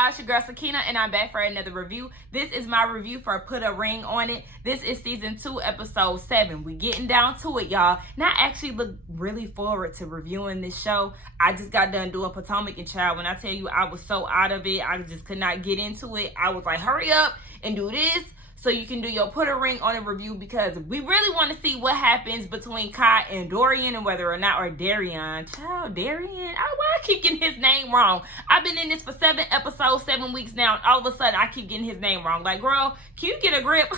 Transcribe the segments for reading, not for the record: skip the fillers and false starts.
y'all, it's your girl Sakina and I'm back for another review. This is my review for Put a Ring on It. This is season 2, episode 7. We getting down to it, y'all. Now I actually look really forward to reviewing this show. I just got done doing Potomac and Child. When I tell you I was so out of it, I just could not get into it. I was like, hurry up and do this so you can do your Put a Ring on It review, because we really want to see what happens between Kai and Dorian and whether or not, or Darian. Child, Darian? Why I keep getting his name wrong? I've been in this for 7 episodes, 7 weeks now, and all of a sudden I keep getting his name wrong. Like, girl, can you get a grip?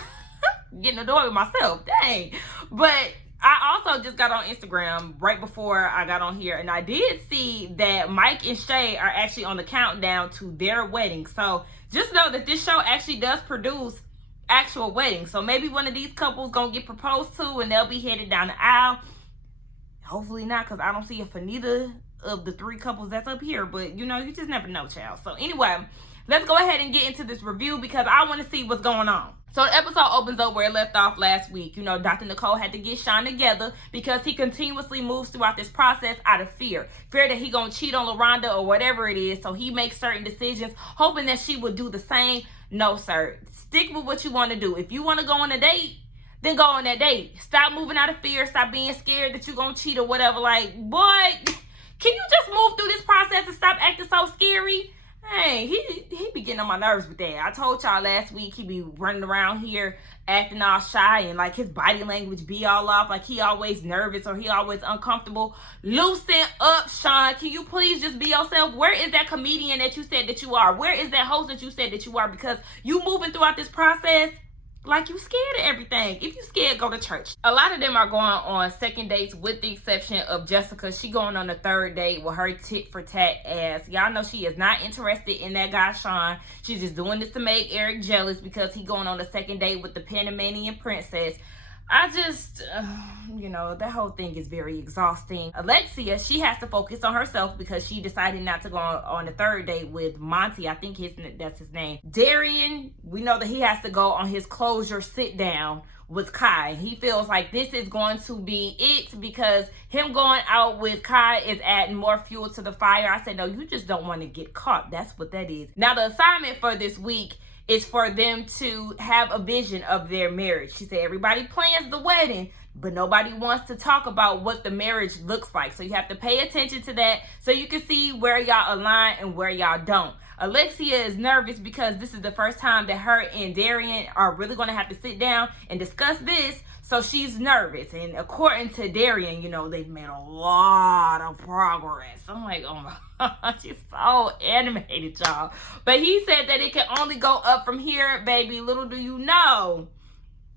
Getting annoyed with myself, dang. But I also just got on Instagram right before I got on here, and I did see that Mike and Shay are actually on the countdown to their wedding. So just know that this show actually does produce actual weddings. So maybe one of these couples gonna get proposed to and they'll be headed down the aisle. Hopefully not, because I don't see it for neither of the 3 couples that's up here. But you know, you just never know, child. So anyway, let's go ahead and get into this review because I want to see what's going on. So the episode opens up where it left off last week. You know, Dr. Nicole had to get Shawn together because he continuously moves throughout this process out of fear. Fear that he gonna cheat on LaRonda or whatever it is. So he makes certain decisions hoping that she would do the same. No, sir. Stick with what you want to do. If you want to go on a date, then go on that date. Stop moving out of fear. Stop being scared that you're gonna cheat or whatever. Like, boy, can you just move through this process and stop acting so scary? Hey, he be getting on my nerves with that. I told y'all last week he be running around here acting all shy and like his body language be all off, like he always nervous or he always uncomfortable. Loosen up, Shawn. Can you please just be yourself? Where is that comedian that you said that you are? Where is that host that you said that you are? Because you moving throughout this process like you scared of everything. If you scared, go to church. A lot of them are going on second dates with the exception of Jessica. She going on the 3rd date with her tit for tat ass. Y'all know she is not interested in that guy, Shawn. She's just doing this to make Eric jealous because he going on the 2nd date with the Panamanian princess. I just, you know, that whole thing is very exhausting. Alexia, she has to focus on herself because she decided not to go on the 3rd date with Monty. I think that's his name. Darian, we know that he has to go on his closure sit down with Kai. He feels like this is going to be it because him going out with Kai is adding more fuel to the fire. I said, no, you just don't want to get caught. That's what that is. Now, the assignment for this week is for them to have a vision of their marriage. She said everybody plans the wedding, but nobody wants to talk about what the marriage looks like. So you have to pay attention to that so you can see where y'all align and where y'all don't. Alexia is nervous because this is the first time that her and Darian are really going to have to sit down and discuss this. So she's nervous. And according to Darian, you know, they've made a lot of progress. I'm like, oh my God, she's so animated, y'all. But he said that it can only go up from here, baby. Little do you know,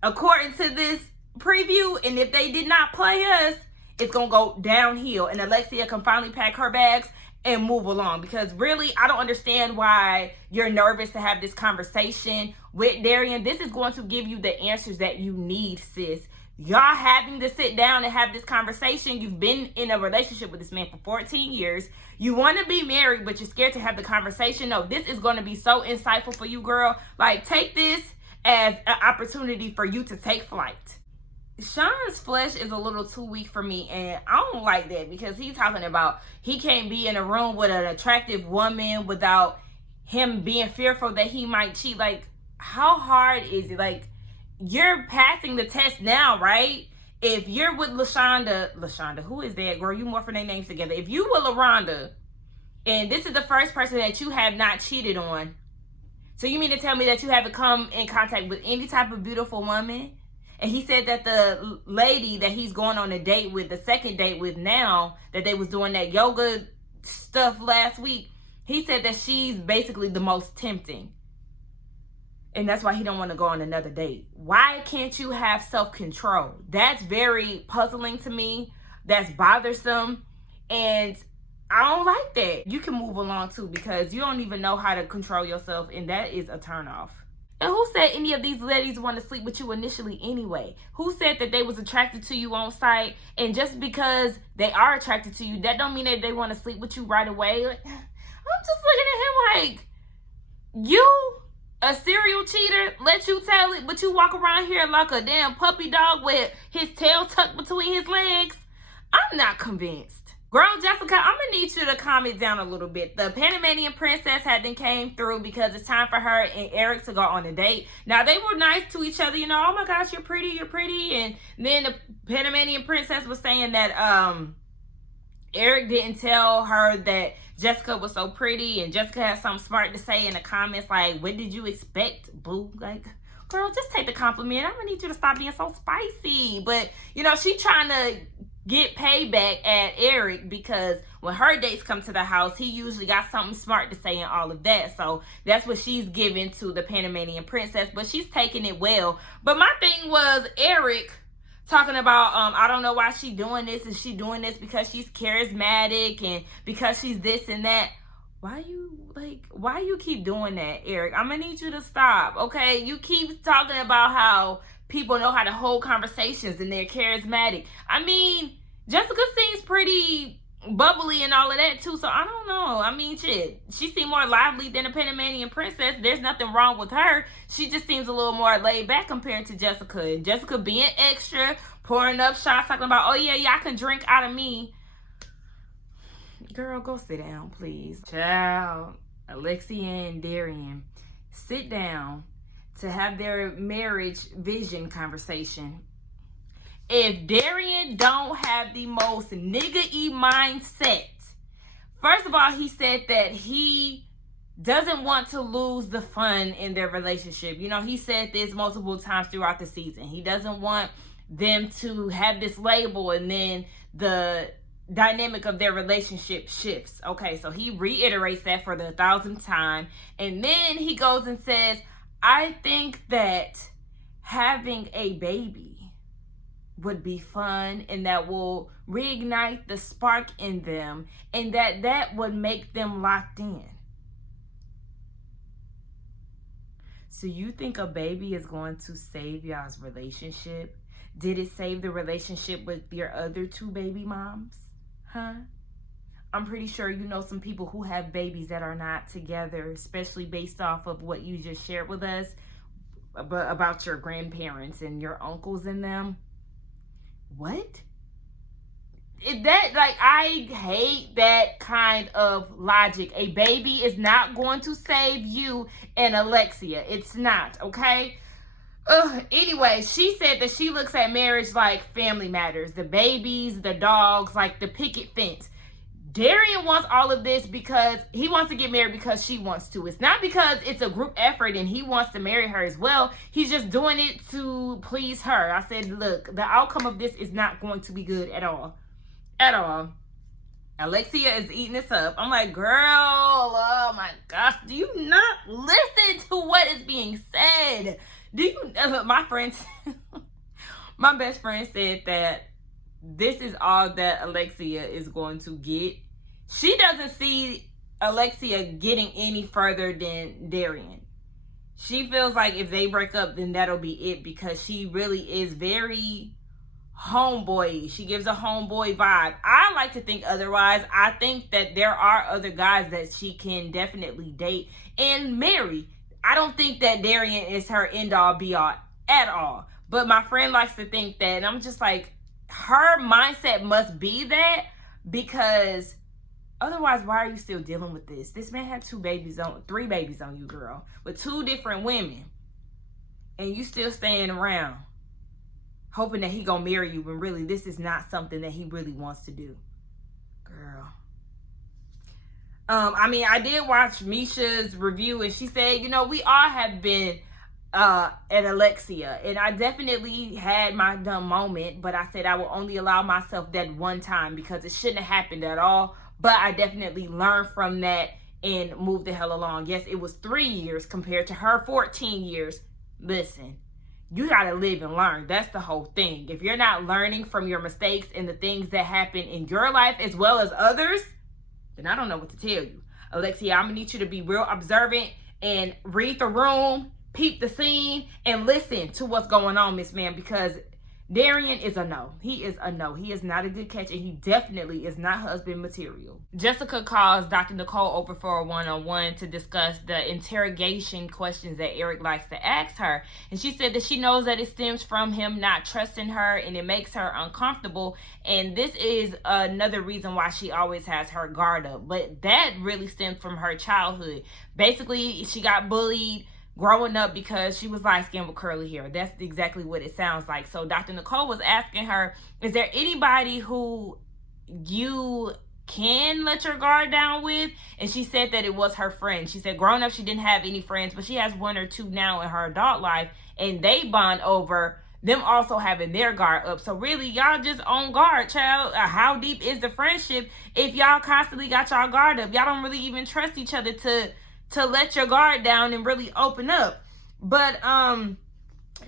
according to this preview, and if they did not play us, it's going to go downhill. And Alexia can finally pack her bags and move along, because really, I don't understand why you're nervous to have this conversation with Darian. This is going to give you the answers that you need, sis. Y'all having to sit down and have this conversation. You've been in a relationship with this man for 14 years. You want to be married, but you're scared to have the conversation. No, this is going to be so insightful for you, girl. Like, take this as an opportunity for you to take flight. Shawn's flesh is a little too weak for me, and I don't like that because he's talking about he can't be in a room with an attractive woman without him being fearful that he might cheat. Like, how hard is it? Like, you're passing the test now, right? If you're with LaShonda, who is that, girl? You morphing their names together. If you with LaRonda, and this is the first person that you have not cheated on, so you mean to tell me that you haven't come in contact with any type of beautiful woman? And he said that the lady that he's going on a date with, the 2nd date with now, that they was doing that yoga stuff last week, he said that she's basically the most tempting. And that's why he don't want to go on another date. Why can't you have self-control? That's very puzzling to me. That's bothersome. And I don't like that. You can move along too because you don't even know how to control yourself. And that is a turnoff. And who said any of these ladies want to sleep with you initially anyway? Who said that they was attracted to you on sight? And just because they are attracted to you, that don't mean that they want to sleep with you right away. Like, I'm just looking at him like, you, a serial cheater, let you tell it, but you walk around here like a damn puppy dog with his tail tucked between his legs? I'm not convinced. Girl, Jessica, I'm gonna need you to calm it down a little bit. The Panamanian princess had then came through because it's time for her and Eric to go on a date. Now, they were nice to each other, you know, oh my gosh, you're pretty. And then the Panamanian princess was saying that Eric didn't tell her that Jessica was so pretty, and Jessica had something smart to say in the comments like, what did you expect, boo? Like, girl, just take the compliment. I'm gonna need you to stop being so spicy. But, you know, she trying to get payback at Eric because when her dates come to the house, he usually got something smart to say and all of that. So that's what she's giving to the Panamanian princess, but she's taking it well. But my thing was Eric talking about, I don't know why she doing this. Is she doing this because she's charismatic and because she's this and that? Why you keep doing that, Eric? I'm gonna need you to stop, okay? You keep talking about how people know how to hold conversations and they're charismatic. I mean, Jessica seems pretty bubbly and all of that too, so I don't know. I mean, shit, she seems more lively than a Panamanian princess. There's nothing wrong with her. She just seems a little more laid back compared to Jessica. And Jessica being extra, pouring up shots, talking about, oh yeah, I can drink out of me. Girl, go sit down, please. Child, Alexia and Darian, sit down to have their marriage vision conversation. If Darian don't have the most nigga-y mindset, first of all, he said that he doesn't want to lose the fun in their relationship. You know, he said this multiple times throughout the season. He doesn't want them to have this label and then the dynamic of their relationship shifts. Okay, so he reiterates that for the 1,000th time. And then he goes and says, I think that having a baby would be fun and that will reignite the spark in them and that would make them locked in. So you think a baby is going to save y'all's relationship? Did it save the relationship with your other two baby moms? Huh? I'm pretty sure you know some people who have babies that are not together, especially based off of what you just shared with us about your grandparents and your uncles and them. What? I hate that kind of logic. A baby is not going to save you and Alexia. It's not, okay? Anyway, she said that she looks at marriage like family matters. The babies, the dogs, like the picket fence. Darian wants all of this because he wants to get married because she wants to. It's not because it's a group effort and he wants to marry her as well. He's just doing it to please her. I said, look, the outcome of this is not going to be good at all. At all. Alexia is eating this up. I'm like, girl, oh my gosh, do you not listen to what is being said? Do you, my friends, my best friend said that this is all that Alexia is going to get. She doesn't see Alexia getting any further than Darian. She feels like if they break up, then that'll be it because she really is very homeboy. She gives a homeboy vibe. I like to think otherwise. I think that there are other guys that she can definitely date and marry. I don't think that Darian is her end-all be-all at all. But my friend likes to think that, and I'm just like, her mindset must be that because otherwise, why are you still dealing with this? This man had 3 babies on you, girl, with 2 different women, and you still staying around hoping that he gonna marry you when really this is not something that he really wants to do, girl. I mean, I did watch Misha's review and she said, you know, we all have been at Alexia, and I definitely had my dumb moment, but I said I will only allow myself that one time because it shouldn't have happened at all. But I definitely learned from that and moved the hell along. Yes, it was 3 years compared to her 14 years. Listen, you gotta live and learn. That's the whole thing. If you're not learning from your mistakes and the things that happen in your life as well as others, then I don't know what to tell you. Alexia, I'm gonna need you to be real observant and read the room, peep the scene, and listen to what's going on, Miss Ma'am, because Darian is a no. He is a no. He is not a good catch, and he definitely is not husband material. Jessica calls Dr. Nicole over for a one-on-one to discuss the interrogation questions that Eric likes to ask her. And she said that she knows that it stems from him not trusting her, and it makes her uncomfortable. And this is another reason why she always has her guard up. But that really stems from her childhood. Basically, she got bullied growing up because she was light-skinned with curly hair. That's exactly what it sounds like. So Dr. Nicole was asking her, is there anybody who you can let your guard down with? And she said that it was her friend. She said growing up she didn't have any friends, but she has one or two now in her adult life, and they bond over them also having their guard up. So really, y'all just on guard, child. How deep is the friendship if y'all constantly got y'all guard up? Y'all don't really even trust each other to let your guard down and really open up. But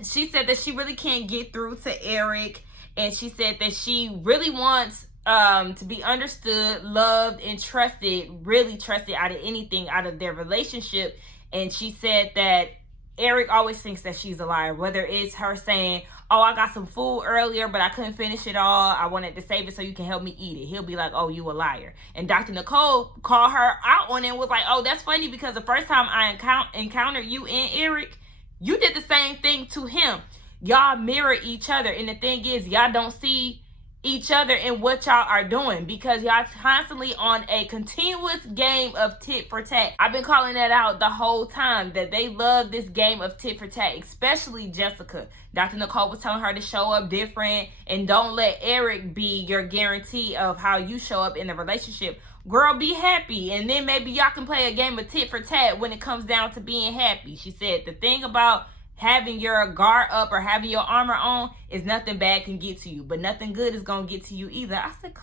she said that she really can't get through to Eric, and she said that she really wants to be understood, loved, and trusted, really trusted out of anything out of their relationship. And she said that Eric always thinks that she's a liar, whether it's her saying, oh, I got some food earlier, but I couldn't finish it all. I wanted to save it so you can help me eat it. He'll be like, oh, you a liar. And Dr. Nicole called her out on it and was like, oh, that's funny because the first time I encountered you and Eric, you did the same thing to him. Y'all mirror each other. And the thing is, y'all don't see each other in what y'all are doing because y'all constantly on a continuous game of tit for tat. I've been calling that out the whole time, that they love this game of tit for tat, especially Jessica. Dr. Nicole was telling her to show up different and don't let Eric be your guarantee of how you show up in the relationship. Girl, be happy, and then maybe y'all can play a game of tit for tat when it comes down to being happy. She said the thing about having your guard up or having your armor on is nothing bad can get to you, but nothing good is gonna get to you either. I said,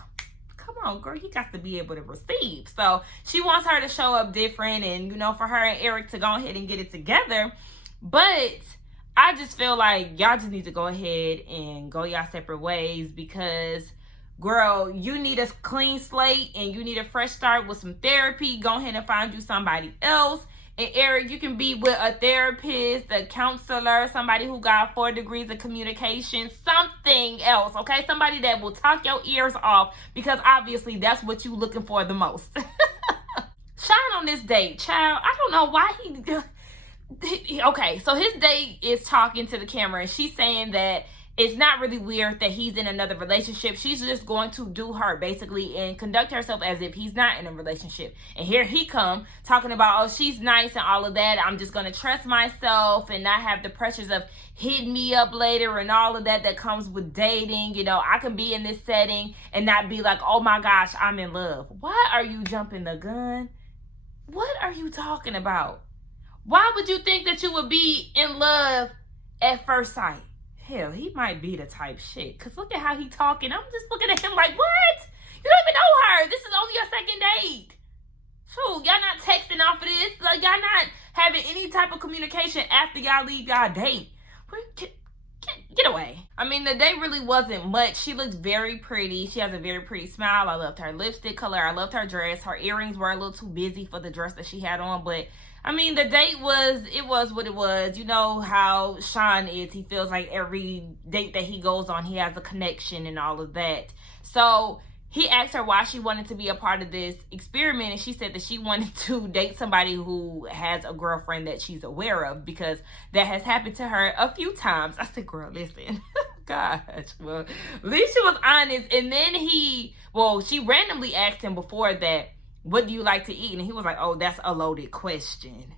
come on, girl, you got to be able to receive. So she wants her to show up different and, for her and Eric to go ahead and get it together. But I just feel like y'all just need to go ahead and go y'all separate ways because, girl, you need a clean slate and you need a fresh start with some therapy. Go ahead and find you somebody else. And Eric, you can be with a therapist, a counselor, somebody who got 4 degrees of communication, something else, okay? Somebody that will talk your ears off because obviously that's what you looking for the most. Shawn on this date, child, I don't know why okay, so his date is talking to the camera and she's saying that it's not really weird that he's in another relationship. She's just going to do her, basically, and conduct herself as if he's not in a relationship. And here he come talking about, oh, she's nice and all of that. I'm just going to trust myself and not have the pressures of hitting me up later and all of that comes with dating. I can be in this setting and not be like, oh, my gosh, I'm in love. Why are you jumping the gun? What are you talking about? Why would you think that you would be in love at first sight? Hell, he might be the type shit. Because look at how he talking. I'm just looking at him like, what? You don't even know her. This is only your second date. Shoot, y'all not texting off of this. Like, y'all not having any type of communication after y'all leave y'all date. Get away. I mean, the date really wasn't much. She looks very pretty. She has a very pretty smile. I loved her lipstick color. I loved her dress. Her earrings were a little too busy for the dress that she had on. But, I mean, the date was what it was. You know how Shawn is. He feels like every date that he goes on, he has a connection and all of that. So he asked her why she wanted to be a part of this experiment, and she said that she wanted to date somebody who has a girlfriend that she's aware of because that has happened to her a few times. I said, girl, listen. Gosh, well, at least she was honest. And then she randomly asked him before that, what do you like to eat? And he was like, oh, that's a loaded question.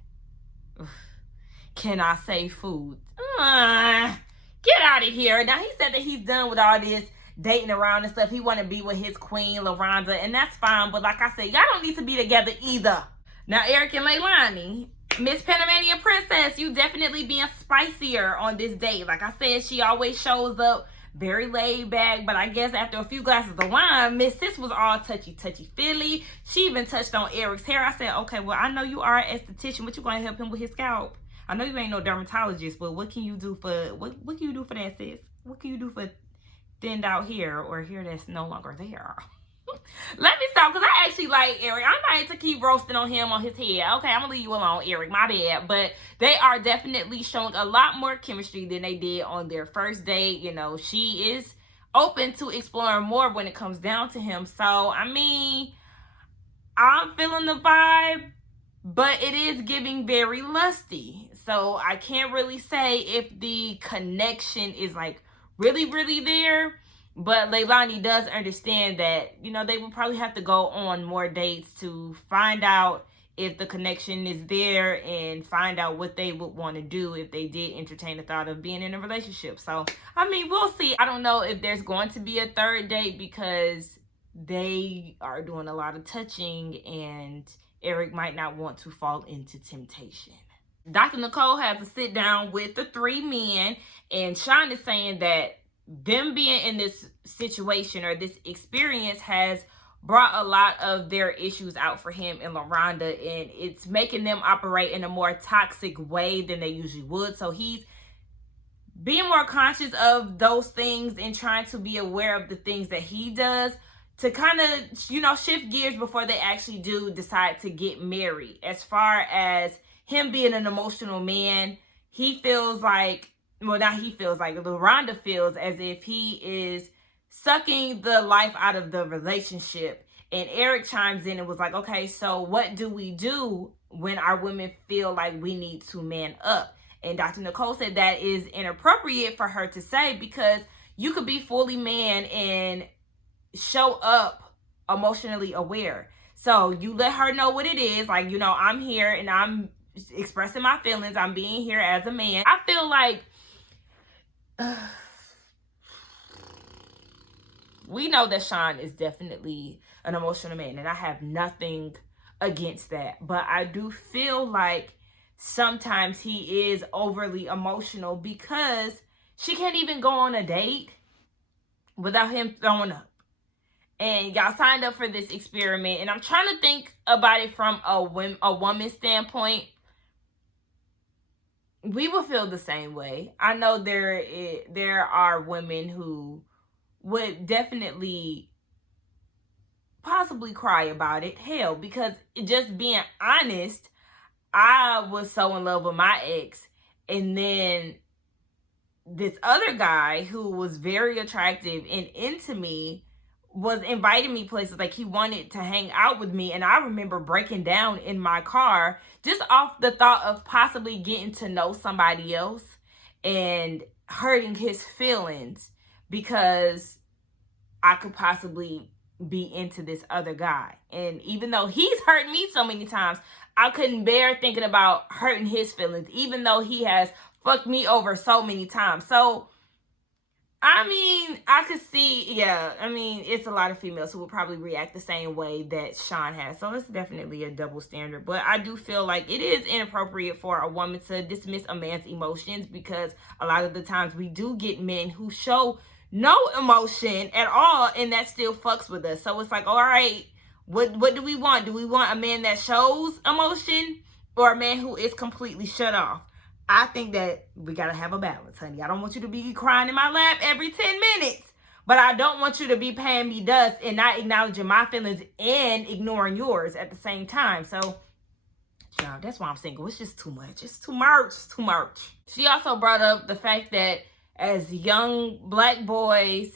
Can I say food? Get out of here. Now, he said that he's done with all this dating around and stuff. He want to be with his queen, LaRonda, and that's fine. But like I said, y'all don't need to be together either. Now, Eric and Leilani, Miss Panamanian Princess, you definitely being spicier on this date. Like I said, she always shows up very laid back, but I guess after a few glasses of wine, Miss Sis was all touchy-feely. She even touched on Eric's hair. I said, okay, well, I know you are an esthetician, but you going to help him with his scalp. I know you ain't no dermatologist, but what can you do for what can you do for that, sis? What can you do for thinned out hair or hair that's no longer there? Let me stop, because I actually like Eric. I'm not to keep roasting on him on his head. Okay, I'm gonna leave you alone, Eric. My bad. But they are definitely showing a lot more chemistry than they did on their first date. You know, she is open to exploring more when it comes down to him. So, I mean, I'm feeling the vibe, but it is giving very lusty. So I can't really say if the connection is like really, really there. But Leilani does understand that, you know, they would probably have to go on more dates to find out if the connection is there and find out what they would want to do if they did entertain the thought of being in a relationship. So, I mean, we'll see. I don't know if there's going to be a third date because they are doing a lot of touching and Eric might not want to fall into temptation. Dr. Nicole has a sit down with the three men, and Shawn is saying that them being in this situation or this experience has brought a lot of their issues out for him and LaRonda, and it's making them operate in a more toxic way than they usually would. So he's being more conscious of those things and trying to be aware of the things that he does to kind of, you know, shift gears before they actually do decide to get married. As far as him being an emotional man, he feels like, well, now he feels like, LaRonda feels as if he is sucking the life out of the relationship. And Eric chimes in and was like, okay, so what do we do when our women feel like we need to man up? And Dr. Nicole said that is inappropriate for her to say, because you could be fully man and show up emotionally aware. So you let her know what it is. Like, you know, I'm here and I'm expressing my feelings. I'm being here as a man. I feel like we know that Shawn is definitely an emotional man, and I have nothing against that. But I do feel like sometimes he is overly emotional because she can't even go on a date without him throwing up. And y'all signed up for this experiment, and I'm trying to think about it from a woman's standpoint. We will feel the same way. I know there are women who would definitely possibly cry about it. Hell, because just being honest, I was so in love with my ex, and then this other guy who was very attractive and into me was inviting me places. Like, he wanted to hang out with me, and I remember breaking down in my car just off the thought of possibly getting to know somebody else and hurting his feelings because I could possibly be into this other guy. And even though he's hurt me so many times, I couldn't bear thinking about hurting his feelings, even though he has fucked me over so many times. So I mean, I could see, yeah, I mean, it's a lot of females who will probably react the same way that Shawn has. So it's definitely a double standard. But I do feel like it is inappropriate for a woman to dismiss a man's emotions, because a lot of the times we do get men who show no emotion at all, and that still fucks with us. So it's like, all right, what do we want? Do we want a man that shows emotion or a man who is completely shut off? I think that we got to have a balance, honey. I don't want you to be crying in my lap every 10 minutes, but I don't want you to be paying me dust and not acknowledging my feelings and ignoring yours at the same time. So, y'all, that's why I'm single. It's just too much. It's too much. It's too much. She also brought up the fact that as young Black boys,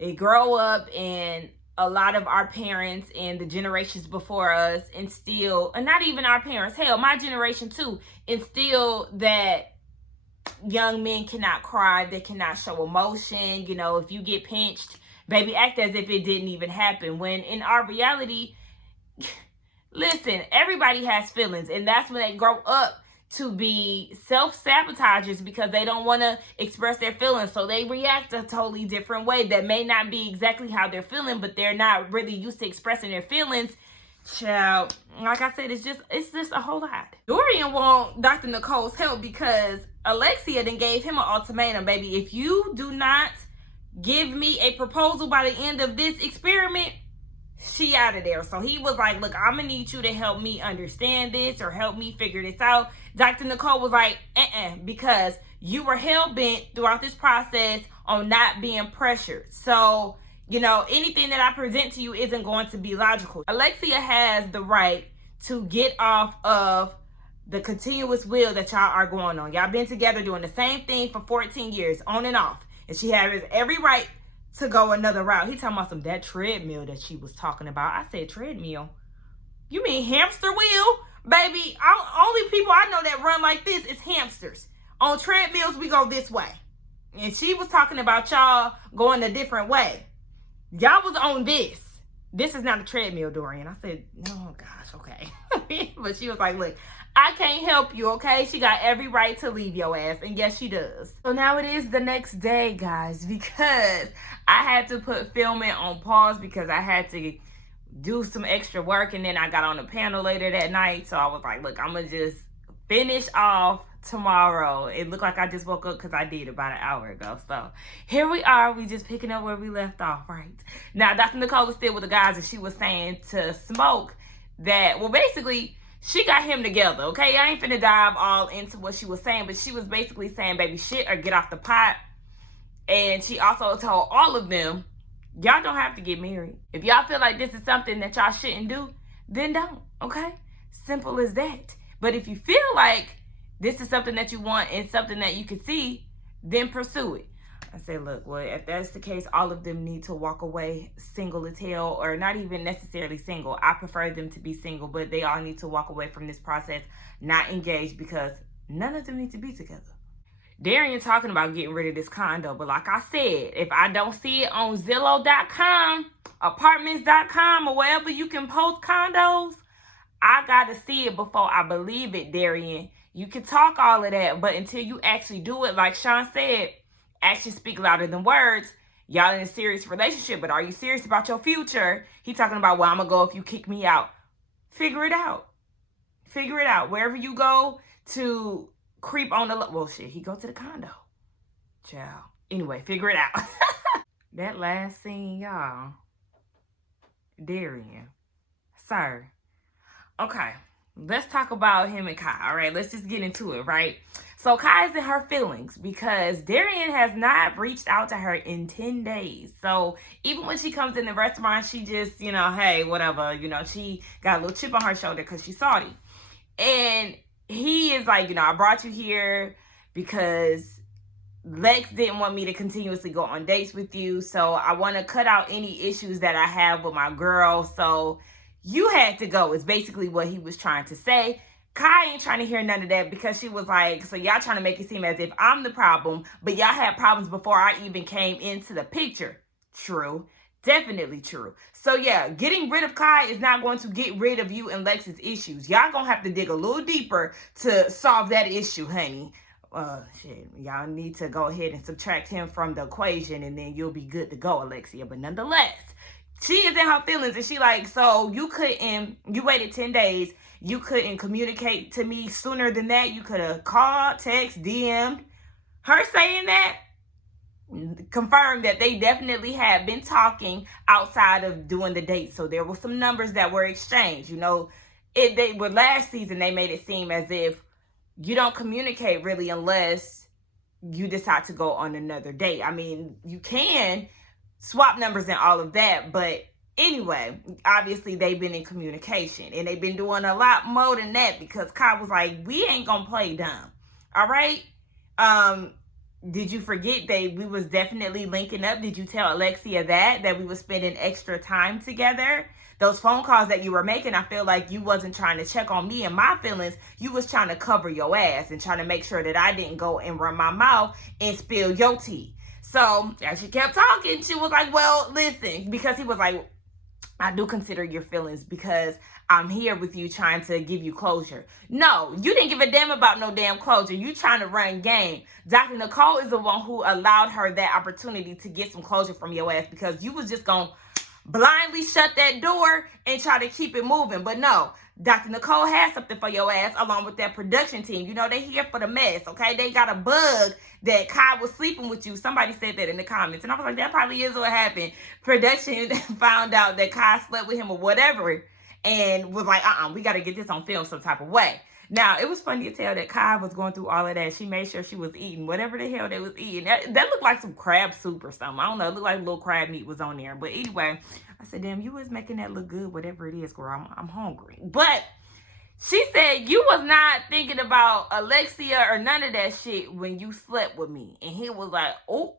they grow up, and a lot of our parents and the generations before us instill, and not even our parents, hell, my generation too, instill that young men cannot cry, they cannot show emotion. You know, if you get pinched, baby, act as if it didn't even happen. When in our reality, listen, everybody has feelings, and that's when they grow up to be self-sabotagers because they don't want to express their feelings. So they react a totally different way that may not be exactly how they're feeling, but they're not really used to expressing their feelings. Child, like I said, it's just a whole lot. Darian want Dr. Nicole's help because Alexia then gave him an ultimatum, baby. If you do not give me a proposal by the end of this experiment, she out of there. So he was like, look, I'm gonna need you to help me understand this or help me figure this out. Dr. Nicole was like, because you were hell-bent throughout this process on not being pressured. So You know, anything that I present to you isn't going to be logical. Alexia has the right to get off of the continuous wheel that y'all are going on. Y'all been together doing the same thing for 14 years, on and off. And she has every right to go another route. He talking about that treadmill that she was talking about. I said, treadmill? You mean hamster wheel? Baby, only people I know that run like this is hamsters. On treadmills, we go this way. And she was talking about y'all going a different way. Y'all was on this. This is not a treadmill, Darian. I said, oh gosh, okay. But she was like, look, I can't help you, okay? She got every right to leave your ass. And yes, she does. So now it is the next day, guys, because I had to put filming on pause because I had to do some extra work. And then I got on the panel later that night. So I was like, look, I'm going to just finish off tomorrow. It looked like I just woke up because I did about an hour ago. So here we are. We just picking up where we left off, right? Now, Dr. Nicole was still with the guys and she was saying to Smoke that, well, basically, she got him together, okay? I ain't finna dive all into what she was saying, but she was basically saying, baby, shit or get off the pot. And she also told all of them, y'all don't have to get married. If y'all feel like this is something that y'all shouldn't do, then don't, okay? Simple as that. But if you feel like this is something that you want and something that you can see, then pursue it. I said, look, well, if that's the case, all of them need to walk away single as hell, or not even necessarily single. I prefer them to be single, but they all need to walk away from this process, not engaged, because none of them need to be together. Darian talking about getting rid of this condo, but like I said, if I don't see it on Zillow.com, apartments.com, or wherever you can post condos, I got to see it before I believe it, Darian. You can talk all of that, but until you actually do it, like Shawn said, actions speak louder than words. Y'all in a serious relationship, but are you serious about your future? He talking about, well, I'm going to go if you kick me out. Figure it out. Figure it out. Wherever you go to creep on the, well, shit, he go to the condo. Child. Anyway, figure it out. That last scene, y'all. Darian. Sir. Okay. Let's talk about him and Kai. All right, let's just get into it, right? So Kai's in her feelings because Darian has not reached out to her in 10 days. So even when she comes in the restaurant, she just, you know, hey, whatever, you know, she got a little chip on her shoulder because she's salty. And he is like, you know, I brought you here because Lex didn't want me to continuously go on dates with you. So I want to cut out any issues that I have with my girl. So you had to go is basically what he was trying to say. Kai ain't trying to hear none of that because she was like, so y'all trying to make it seem as if I'm the problem, but y'all had problems before I even came into the picture. True. Definitely true. So yeah, getting rid of Kai is not going to get rid of you and Lex's issues. Y'all gonna have to dig a little deeper to solve that issue, honey. Shit, y'all need to go ahead and subtract him from the equation and then you'll be good to go, Alexia. But nonetheless, she is in her feelings and she like, so you waited 10 days. You couldn't communicate to me sooner than that. You could have called, text, DM'd. Her saying that confirmed that they definitely had been talking outside of doing the date. So there were some numbers that were exchanged. You know, they were last season, they made it seem as if you don't communicate really unless you decide to go on another date. I mean, you can swap numbers and all of that, but anyway, obviously they've been in communication and they've been doing a lot more than that because Kai was like, we ain't gonna play dumb. All right. Did you forget that we was definitely linking up? Did you tell Alexia that we was spending extra time together? Those phone calls that you were making, I feel like you wasn't trying to check on me and my feelings. You was trying to cover your ass and trying to make sure that I didn't go and run my mouth and spill your tea. So as she kept talking, she was like, well, listen, because he was like, I do consider your feelings because I'm here with you trying to give you closure. No, you didn't give a damn about no damn closure. You trying to run game. Dr. Nicole is the one who allowed her that opportunity to get some closure from your ass because you was just going to blindly shut that door and try to keep it moving. But no, Dr. Nicole has something for your ass along with that production team. You know, they here for the mess, okay? They got a bug that Kai was sleeping with you. Somebody said that in the comments. And I was like, that probably is what happened. Production found out that Kai slept with him or whatever and was like, we got to get this on film some type of way. Now, it was funny to tell that Kai was going through all of that. She made sure she was eating whatever the hell they was eating. That looked like some crab soup or something. I don't know. It looked like little crab meat was on there. But anyway, I said, damn, you was making that look good, whatever it is, girl. I'm hungry. But she said you was not thinking about Alexia or none of that shit when you slept with me. And he was like, oh,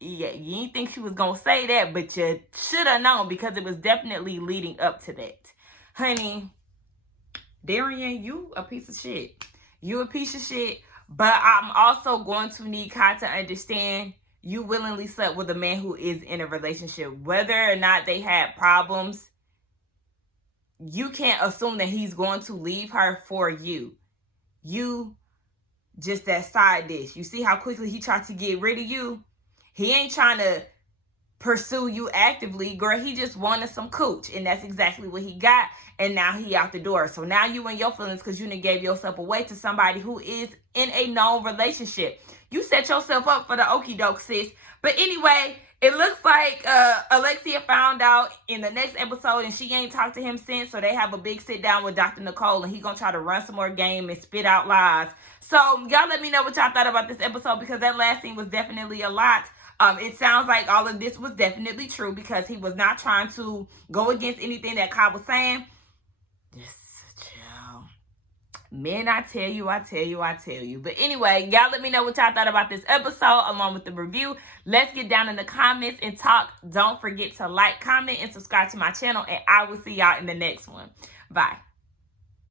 yeah, you didn't think she was going to say that, but you should have known because it was definitely leading up to that. Honey, Darian, you a piece of shit. You a piece of shit. But I'm also going to need Kai to understand you willingly slept with a man who is in a relationship. Whether or not they had problems, you can't assume that he's going to leave her for you. You just that side dish. You see how quickly he tried to get rid of you? He ain't trying to pursue you actively, girl. He just wanted some cooch, and that's exactly what he got. And now he out the door. So now you in your feelings because you done gave yourself away to somebody who is in a known relationship. You set yourself up for the okie doke, sis. But anyway, it looks like Alexia found out in the next episode, and she ain't talked to him since. So they have a big sit down with Dr. Nicole, and he gonna try to run some more game and spit out lies. So y'all let me know what y'all thought about this episode, because that last scene was definitely a lot. It sounds like all of this was definitely true because he was not trying to go against anything that Kai was saying. Yes, chill. Men, I tell you. But anyway, y'all let me know what y'all thought about this episode along with the review. Let's get down in the comments and talk. Don't forget to like, comment, and subscribe to my channel. And I will see y'all in the next one. Bye.